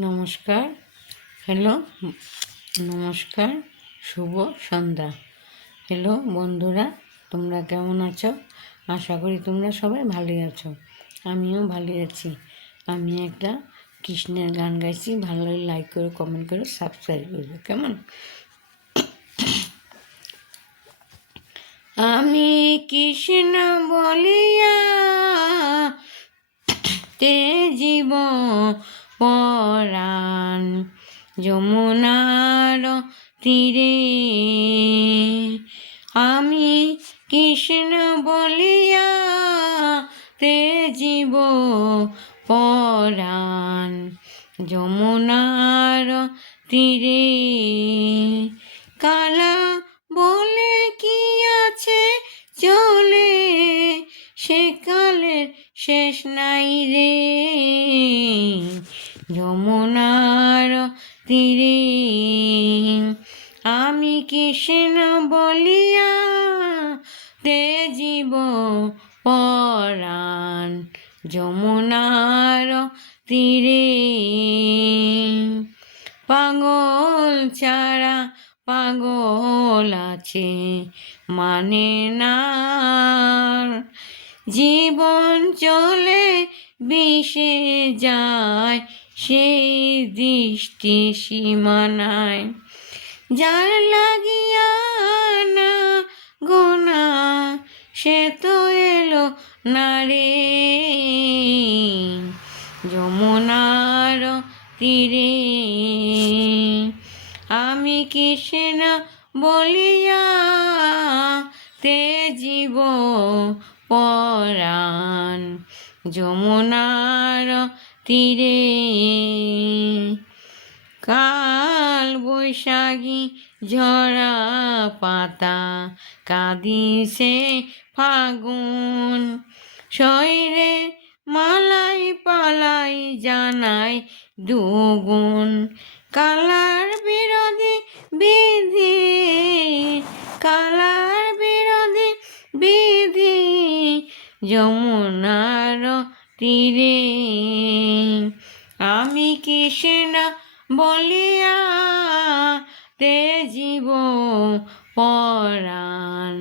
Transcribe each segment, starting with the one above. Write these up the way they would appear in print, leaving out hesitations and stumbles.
নমস্কার। হ্যালো, নমস্কার, শুভ সন্ধ্যা। হ্যালো বন্ধুরা, তোমরা কেমন আছো? আশা করি তোমরা সবাই ভালোই আছো। আমিও ভালোই আছি। আমি একটা কৃষ্ণের গান গাইছি, ভালো লাগলে লাইক করো, কমেন্ট করো, সাবস্ক্রাইব করবে, কেমন? আমি কৃষ্ণ বলিয়া তে জীব পরাণ যমুনার তীরে। আমি কৃষ্ণ বলিয়া তে জীব পরাণ যমুনার তীরে। কালা বলে কি আছে চলে, সে কালের শেষ নাই রে। যমুনার তীরে আমি কৃষ্ণ বলিয়া তে জীব পরাণ যমুনার তীরে। পাগল ছাড়া পাগল আছে মানে না, জীবন চলে বিষে যায় সেই দৃষ্টি সীমানায়। যার লাগিয়া না গোনা সে তো এলো না রে। যমুনার তীরে আমি কৃষ্ণ বলিয়া তে জীব পরাণ যমুনার তীরে। কাল বৈশাখী ঝরা পাতা কাঁদিছে ফাগুন, শরীরে মালাই পালাই জানাই দুগুণ। কালার বিরোধী বিধি, কালার বিরোধী বিধি যমুনার তীরে। আমি কৃষ্ণ বলিয়া তে জীব পরাণ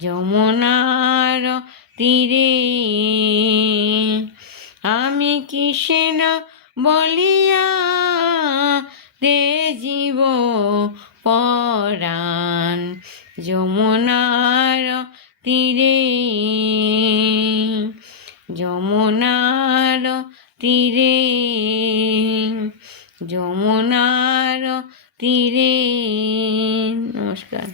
যমুনার তীরে। আমি কৃষ্ণ বলিয়া তে জীব পরাণ যমুনার তীরে। যমুনার তীরে, যমুনার তীরে। নমস্কার।